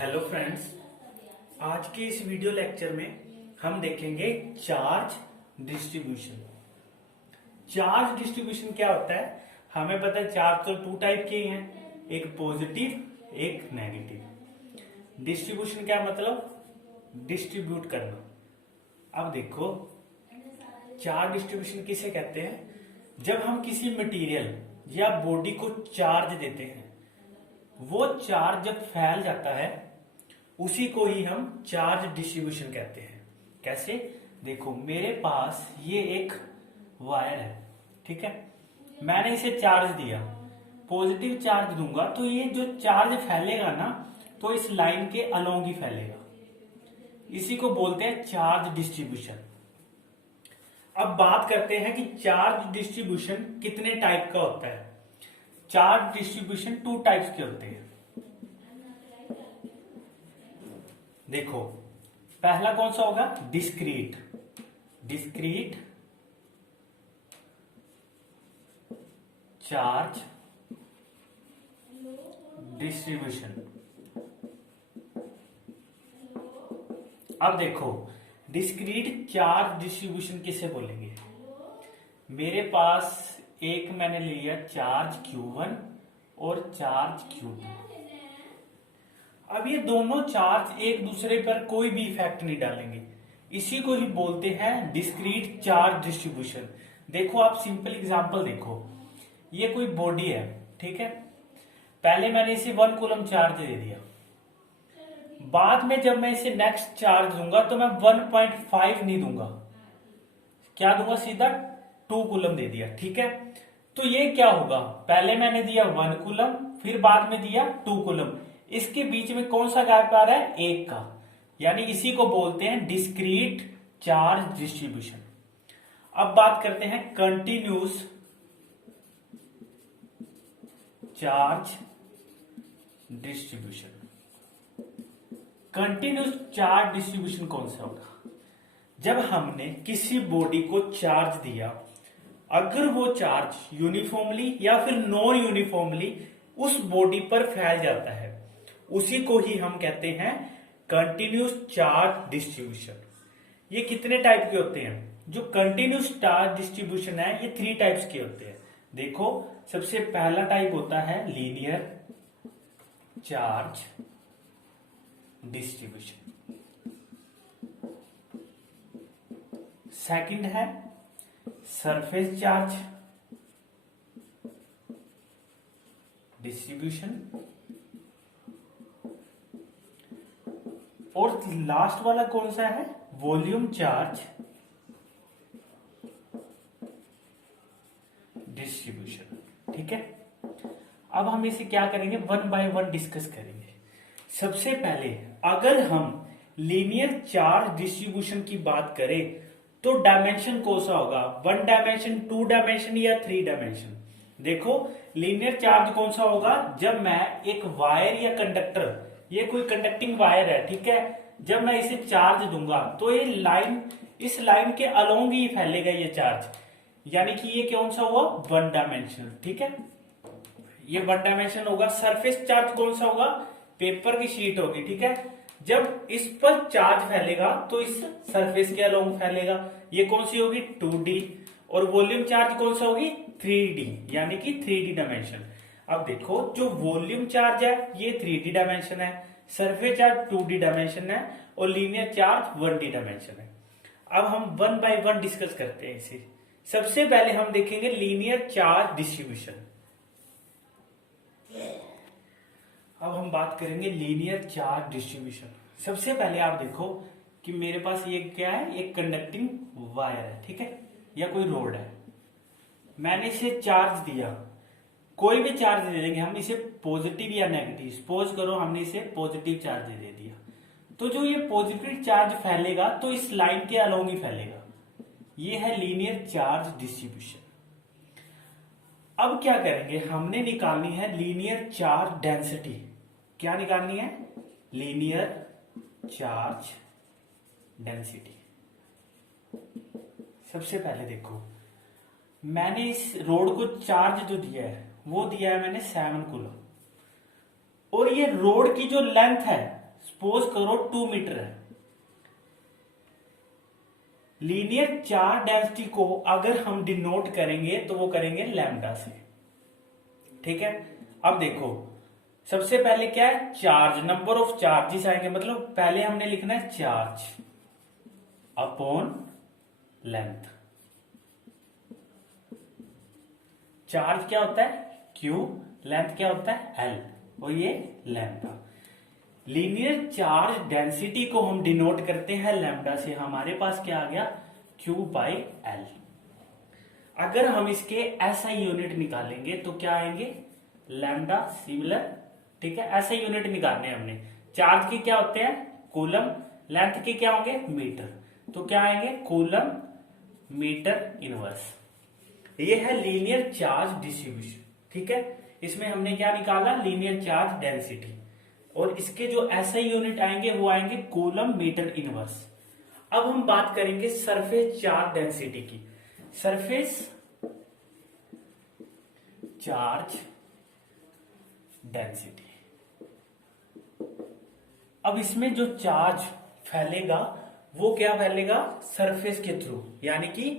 Hello friends, आज के इस वीडियो लेक्चर में हम देखेंगे चार्ज डिस्ट्रीब्यूशन। चार्ज डिस्ट्रीब्यूशन क्या होता है? हमें पता है चार्ज तो टू टाइप के हैं, एक पॉजिटिव एक नेगेटिव। डिस्ट्रीब्यूशन क्या मतलब? डिस्ट्रीब्यूट करना। अब देखो, चार्ज डिस्ट्रीब्यूशन किसे कहते हैं? जब हम किसी मटेरियल या बॉडी को चार्ज देते हैं, वो चार्ज जब फैल जाता है उसी को ही हम चार्ज डिस्ट्रीब्यूशन कहते हैं। कैसे? देखो, मेरे पास ये एक वायर है, ठीक है। मैंने इसे चार्ज दिया, पॉजिटिव चार्ज दूंगा तो ये जो चार्ज फैलेगा ना, तो इस लाइन के अलोंग ही फैलेगा। इसी को बोलते हैं चार्ज डिस्ट्रीब्यूशन। अब बात करते हैं कि चार्ज डिस्ट्रीब्यूशन कितने टाइप का होता है। चार्ज डिस्ट्रीब्यूशन टू टाइप्स के होते हैं। देखो, पहला कौन सा होगा? डिस्क्रीट। Discrete charge distribution. अब देखो, डिस्क्रीट चार्ज डिस्ट्रीब्यूशन किसे बोलेंगे? मेरे पास एक मैंने लिया चार्ज Q1 और चार्ज Q2। अब ये दोनों चार्ज एक दूसरे पर कोई भी इफेक्ट नहीं डालेंगे। इसी को ही बोलते हैं डिस्क्रीट चार्ज डिस्ट्रीब्यूशन। देखो, आप सिंपल एग्जांपल देखो, ये कोई बॉडी है, ठीक है। पहले मैंने इसे 1 कूलम चार्ज दे दिया, बाद में जब मैं इसे नेक्स्ट चार्ज दूंगा तो मैं 1.5 नहीं दूंगा, क्या दूंगा? सीधा 2 कूलम दे दिया, ठीक है। तो ये क्या होगा? पहले मैंने दिया 1 कूलम, फिर बाद में दिया 2 कूलम। इसके बीच में कौन सा गैप आ रहा है? 1 का। यानी इसी को बोलते हैं डिस्क्रीट चार्ज डिस्ट्रीब्यूशन। अब बात करते हैं continuous charge distribution. Continuous charge distribution कौन सा होगा? जब हमने किसी बॉडी को चार्ज दिया, अगर वो चार्ज यूनिफॉर्मली या फिर नॉन यूनिफॉर्मली उस बॉडी पर फैल जाता है, उसी को ही हम कहते हैं कंटिन्यूस चार्ज डिस्ट्रीब्यूशन। ये कितने टाइप के होते हैं? जो कंटिन्यूस चार्ज डिस्ट्रीब्यूशन है, ये 3 टाइप्स के होते हैं। देखो, सबसे पहला टाइप होता है लीनियर चार्ज डिस्ट्रीब्यूशन। सेकंड है सरफेस चार्ज डिस्ट्रीब्यूशन, और लास्ट वाला कौन सा है? वॉल्यूम चार्ज डिस्ट्रीब्यूशन, ठीक है। अब हम इसे क्या करेंगे? 1 बाय 1 डिस्कस करेंगे। सबसे पहले अगर हम लीनियर चार्ज डिस्ट्रीब्यूशन की बात करें तो डायमेंशन कौन सा होगा? 1 डायमेंशन, 2 डायमेंशन या 3 डायमेंशन? देखो, लीनियर चार्ज कौन सा होगा? जब मैं एक वायर या कंडक्टर, ये कोई कंडक्टिंग वायर है, ठीक है, जब मैं इसे चार्ज दूंगा तो ये लाइन, इस लाइन के अलोंग ही फैलेगा ये चार्ज। यानी कि ये कौन सा हुआ? 1 डायमेंशन, ठीक है। ये 1 डायमेंशन होगा। सरफेस चार्ज कौन सा होगा? पेपर की शीट होगी, ठीक है। जब इस पर चार्ज फैलेगा तो इस सरफेस के अलोंग फैलेगा। ये कौन सी होगी? 2D। और वॉल्यूम चार्ज कौन सा होगी? 3D, यानी कि 3D डायमेंशन। अब देखो, जो वॉल्यूम चार्ज है ये 3D डायमेंशन है, सरफेस चार्ज 2D डायमेंशन है, और लीनियर चार्ज 1D डायमेंशन है। अब हम 1 बाय 1 डिस्कस करते हैं इसे। सबसे पहले हम देखेंगे लीनियर चार्ज डिस्ट्रीब्यूशन। अब हम बात करेंगे लीनियर चार्ज डिस्ट्रीब्यूशन। सबसे पहले आप देखो कि मेरे पास ये क्या है? एक कंडक्टिंग वायर है, ठीक है, या कोई रोड है। मैंने इसे चार्ज दिया, कोई भी चार्ज दे देंगे हम इसे, पॉजिटिव या नेगेटिव। सपोज करो हमने इसे पॉजिटिव चार्ज दे दिया, तो जो ये पॉजिटिव चार्ज फैलेगा तो इस लाइन के अलोंग ही फैलेगा। ये है लीनियर चार्ज डिस्ट्रीब्यूशन। अब क्या करेंगे? हमने निकालनी है लीनियर चार्ज डेंसिटी। क्या निकालनी है? Linear charge density. सबसे पहले देखो, मैंने इस रोड को चार्ज जो दिया है वो दिया है मैंने 7 कूलम, और ये रोड की जो लेंथ है सपोज करो 2 मीटर है। लीनियर चार्ज डेंसिटी को अगर हम डिनोट करेंगे तो वो करेंगे लैम्डा से। ठीक है, अब देखो सबसे पहले क्या है, चार्ज, नंबर ऑफ चार्जेस आएंगे, मतलब पहले हमने लिखना है चार्ज अपॉन लेंथ। चार्ज क्या होता है Q, लेंथ क्या होता है L, और ये लैम्डा। लीनियर चार्ज डेंसिटी को हम डिनोट करते हैं लैम्डा से। हमारे पास क्या आ गया, Q/L। अगर हम इसके SI यूनिट निकालेंगे तो क्या आएंगे, लैम्डा सिमिलर। ठीक है, ऐसे यूनिट निकालने हैं हमने। चार्ज के क्या होते हैं कूलम, लेंथ के क्या होंगे मीटर, तो क्या आएंगे कूलम मीटर इनवर्स। ये है लीनियर चार्ज डिस्ट्रीब्यूशन। ठीक है, इसमें हमने क्या निकाला, लीनियर चार्ज डेंसिटी, और इसके जो SI यूनिट आएंगे वो आएंगे कूलम मीटर इनवर्स। अब हम बात करेंगे सरफेस चार्ज डेंसिटी की। सरफेस चार्ज डेंसिटी, अब इसमें जो चार्ज फैलेगा वो क्या फैलेगा, सरफेस के थ्रू, यानी कि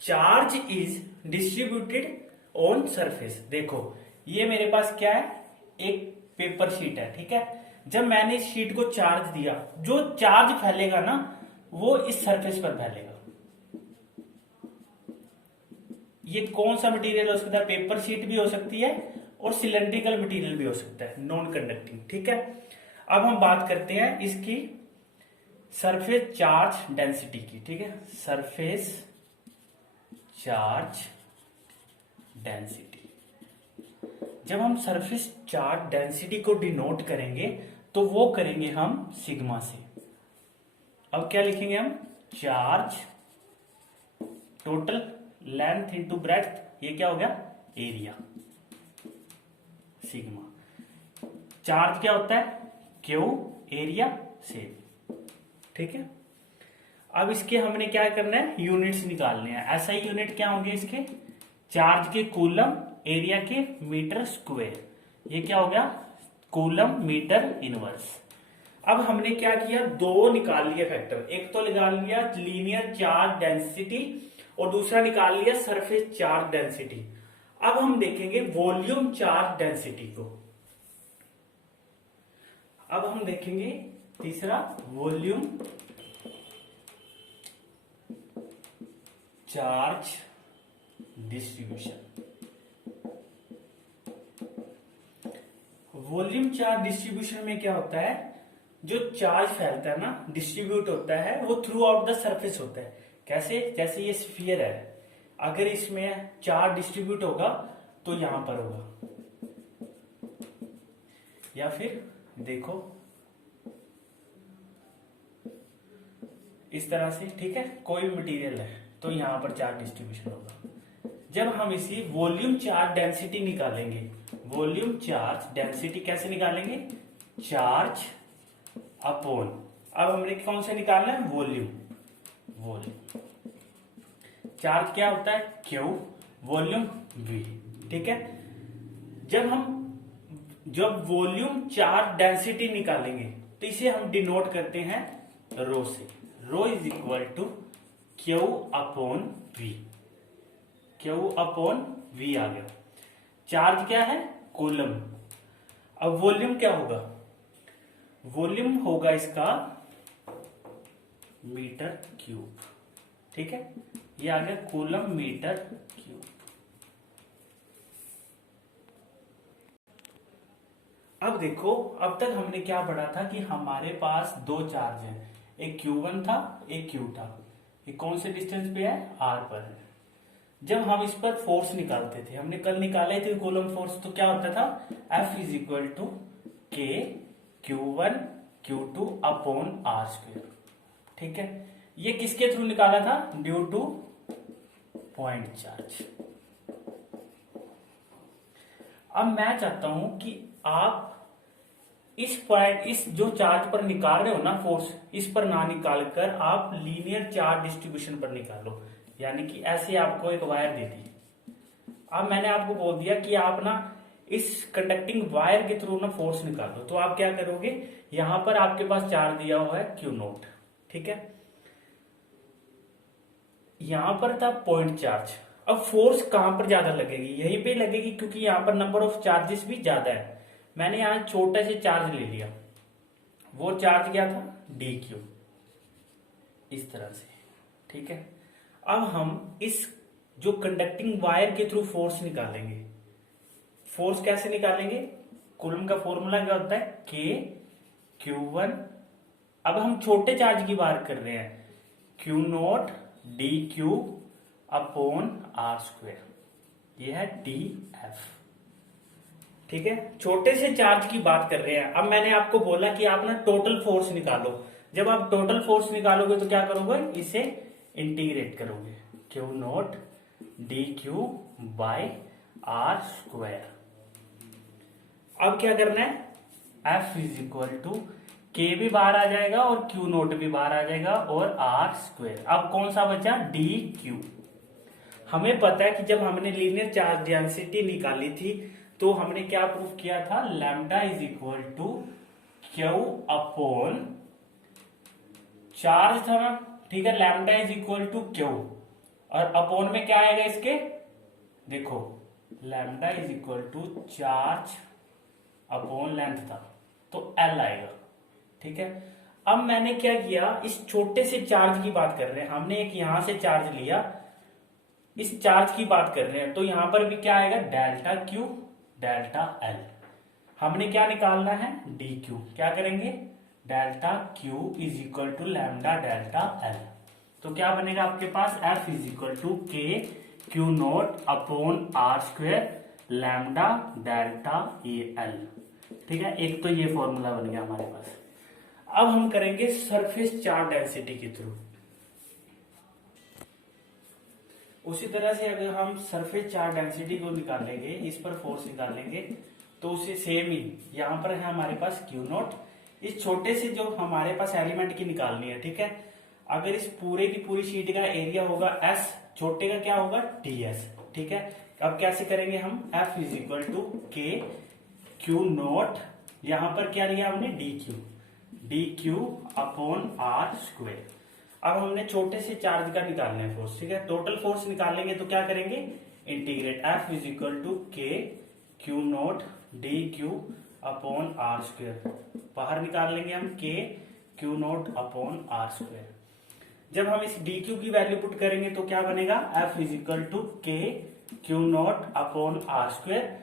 charge is distributed on surface. देखो ये मेरे पास क्या है, एक पेपर शीट है। ठीक है, जब मैंने इस शीट को चार्ज दिया, जो चार्ज फैलेगा ना वो इस सरफेस पर फैलेगा। ये कौन सा मटेरियल हो सकता है, पेपर शीट भी हो सकती है और सिलेंड्रिकल मटेरियल भी हो सकता है, नॉन कंडक्टिंग। ठीक है, अब हम बात करते हैं इसकी सरफेस चार्ज डेंसिटी की। ठीक है, सरफेस चार्ज डेंसिटी, जब हम सरफेस चार्ज डेंसिटी को डिनोट करेंगे तो वो करेंगे हम सिग्मा से। अब क्या लिखेंगे हम, charge total length into breadth, ये क्या हो गया एरिया, सिग्मा। चार्ज क्या होता है क्यू, एरिया सेम। ठीक है, अब इसके हमने क्या करना है, यूनिट्स निकालने हैं। ऐसा ही यूनिट क्या होंगे इसके, चार्ज के कूलम, एरिया के मीटर स्क्वायर, ये क्या हो गया कूलम मीटर इनवर्स। अब हमने क्या किया, दो निकाल लिए फैक्टर, एक तो निकाल लिया लीनियर चार्ज डेंसिटी और दूसरा निकाल लिया सरफेस चार्ज डेंसिटी। अब हम देखेंगे वॉल्यूम चार्ज डेंसिटी को। अब हम देखेंगे तीसरा volume charge distribution. Volume charge distribution में क्या होता है, जो चार्ज फैलता है ना, डिस्ट्रीब्यूट होता है, वो थ्रू आउट द सरफेस होता है। कैसे, जैसे ये स्फीयर है, अगर इसमें चार्ज डिस्ट्रीब्यूट होगा तो यहां पर होगा, या फिर देखो इस तरह से। ठीक है, कोई मटेरियल है तो यहां पर चार्ज डिस्ट्रीब्यूशन होगा। जब हम इसी वॉल्यूम चार्ज डेंसिटी निकालेंगे, वॉल्यूम चार्ज डेंसिटी कैसे निकालेंगे, चार्ज अपॉन, अब हमने कौन सा निकालना है वॉल्यूम, वॉल्यूम चार्ज क्या होता है क्यू, वॉल्यूम वी। ठीक है, जब वॉल्यूम चार्ज डेंसिटी निकालेंगे तो इसे हम डिनोट करते हैं रो से। Rho is equal to Q upon V, Q upon V आ गया। चार्ज क्या है कूलम, अब वॉल्यूम क्या होगा, वॉल्यूम होगा इसका मीटर क्यूब। ठीक है, ये आ गया कूलम मीटर क्यूब। अब देखो, अब तक हमने क्या पढ़ा था कि हमारे पास दो चार्ज हैं, एक Q1 था एक Q था। ये कौन से डिस्टेंस पे है, R पर है। जब हम इस पर फोर्स निकालते थे, हमने कल निकाले थे कूलम फोर्स, तो क्या होता था F is equal to K Q1 Q2 upon R²। ठीक है, ये किसके थ्रू निकाला था, ड्यू टू पॉइंट चार्ज। अब मैं चाहता हूं कि आप इस पॉइंट, इस जो चार्ज पर निकाल रहे हो ना फोर्स, इस पर ना निकाल कर आप लीनियर चार्ज डिस्ट्रीब्यूशन पर निकालो। यानी कि ऐसे आपको एक वायर दे दी, अब मैंने आपको बोल दिया कि आप ना इस कंडक्टिंग वायर के थ्रू ना फोर्स निकालो, तो आप क्या करोगे, यहां पर आपके पास चार्ज दिया हुआ है क्यू नोट, ठीक है, यहां पर था पॉइंट चार्ज। अब फोर्स कहां पर ज्यादा लगेगी, यहीं पे लगेगी, क्योंकि यहां पर नंबर ऑफ चार्जेस भी ज्यादा है। मैंने यहां छोटे से चार्ज ले लिया, वो चार्ज क्या था, डी क्यू, इस तरह से, ठीक है। अब हम इस जो कंडक्टिंग वायर के थ्रू फोर्स निकालेंगे, फोर्स कैसे निकालेंगे, कूलम का फॉर्मूला क्या होता है, के क्यू वन। अब हम छोटे चार्ज की बात कर रहे हैं, Q not D Q upon R square, ये है डी एफ, ठीक है। छोटे से चार्ज की बात कर रहे हैं। अब मैंने आपको बोला कि आप ना टोटल फोर्स निकालो, जब आप टोटल फोर्स निकालोगे तो क्या करोगे, इसे इंटीग्रेट करोगे, Q not D Q by R square. अब क्या करना है, F इज इक्वल टू के भी बाहर आ जाएगा और क्यू नोट भी बाहर आ जाएगा और आर स्क्वायर। अब कौन सा बचा, डी क्यू। हमें पता है कि जब हमने लीनियर चार्ज डेंसिटी निकाली थी तो हमने क्या प्रूफ किया था, lambda is equal to Q upon charge था ना, ठीक है, lambda is equal to Q, और अपॉन में क्या आएगा इसके, देखो lambda is equal to charge upon length था, तो एल आएगा, ठीक है। अब मैंने क्या किया, इस छोटे से चार्ज की बात कर रहे हैं, हमने एक यहां से चार्ज लिया, इस चार्ज की बात कर रहे हैं, तो यहां पर भी क्या आएगा, डेल्टा क्यू डेल्टा एल। हमने क्या निकालना है, डी क्यू, क्या करेंगे, delta Q is equal to lambda delta L. तो क्या बनेगा आपके पास, F is equal to K Q not upon R square lambda delta A L, ठीक है। एक तो ये फॉर्मूला बन गया हमारे पास। अब हम करेंगे सरफेस चार्ज डेंसिटी के थ्रू। उसी तरह से अगर हम सरफेस चार्ज डेंसिटी को निकालेंगे, इस पर फोर्स निकालेंगे, तो उसे सेम ही यहां पर है हमारे पास क्यू नॉट, इस छोटे से जो हमारे पास एलिमेंट की निकालनी है, ठीक है। अगर इस पूरे की पूरी शीट का एरिया होगा एस, छोटे का क्या होगा, टी एस, ठीक है। अब कैसे करेंगे हम, F is equal to K Q not, यहां पर क्या लिया हमने, D Q upon R square. अब हमने छोटे से चार्ज का निकालना है फोर्स, ठीक है। टोटल फोर्स निकालेंगे तो क्या करेंगे, integrate, F is equal to K Q not D Q upon R square, बाहर निकाल लेंगे हम K Q not upon R square. जब हम इस डी क्यू की वैल्यू पुट करेंगे तो क्या बनेगा, F is equal to K Q not upon R square.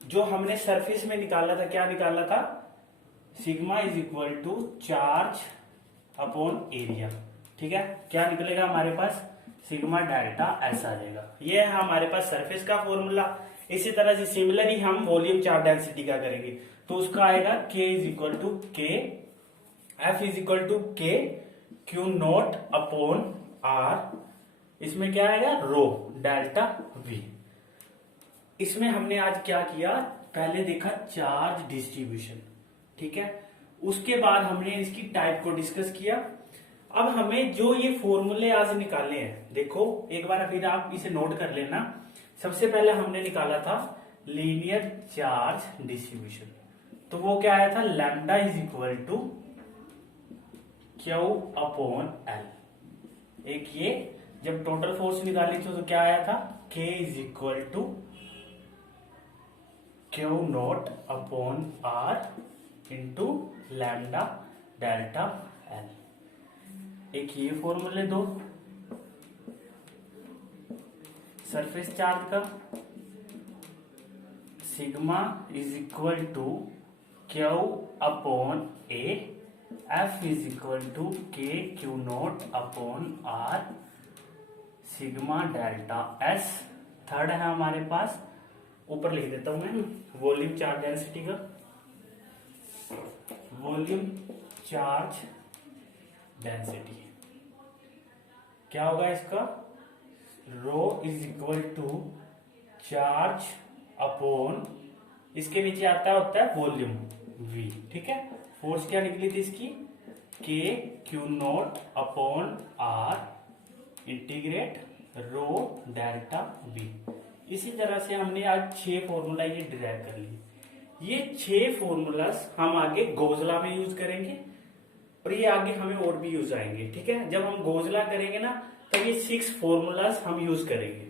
जो हमने सरफेस में निकाला था, क्या निकाला था, sigma is equal to charge upon area, ठीक है। क्या निकलेगा हमारे पास, सिग्मा डेल्टा एस आ जाएगा। ये है हमारे पास सरफेस का फॉर्मूला। इसी तरह से सिमिलरली हम वॉल्यूम चार्ज डेंसिटी का करेंगे, तो उसका आएगा के इज इक्वल टू के, F is equal to K Q not upon are, इसमें क्या आएगा, रो डेल्टा वी। इसमें हमने आज क्या किया, पहले देखा चार्ज डिस्ट्रीब्यूशन, ठीक है। उसके बाद हमने इसकी टाइप को डिस्कस किया। अब हमें जो ये फॉर्मूले आज निकाले हैं, देखो एक बार फिर आप इसे नोट कर लेना। सबसे पहले हमने निकाला था लीनियर चार्ज डिस्ट्रीब्यूशन, तो वो क्या आया था, lambda is equal to Q upon L. एक ये जब टोटल फोर्स निकाली थी तो क्या आया था, K is equal to Q not upon R into lambda delta L. एक ये फॉर्मूले दो सरफेस चार्ज का, sigma is equal to Q upon A, F is equal to K Q not upon R sigma delta S. Third है हमारे पास, ऊपर लिख देता हूं मैं, वॉल्यूम चार्ज डेंसिटी का, वॉल्यूम चार्ज डेंसिटी क्या होगा इसका, rho is equal to charge upon, इसके नीचे आता होता है वॉल्यूम वी, ठीक है। फोर्स क्या निकली थी इसकी, K Q not upon R integrate rho delta V. इसी तरह से हमने आज 6 फॉर्मूला ये डिराइव कर लिए। ये 6 फॉर्मूलास हम आगे गोजला में यूज करेंगे और ये आगे हमें और भी यूज आएंगे। ठीक है, जब हम गोजला करेंगे ना तब ये 6 फॉर्मूलास हम यूज करेंगे।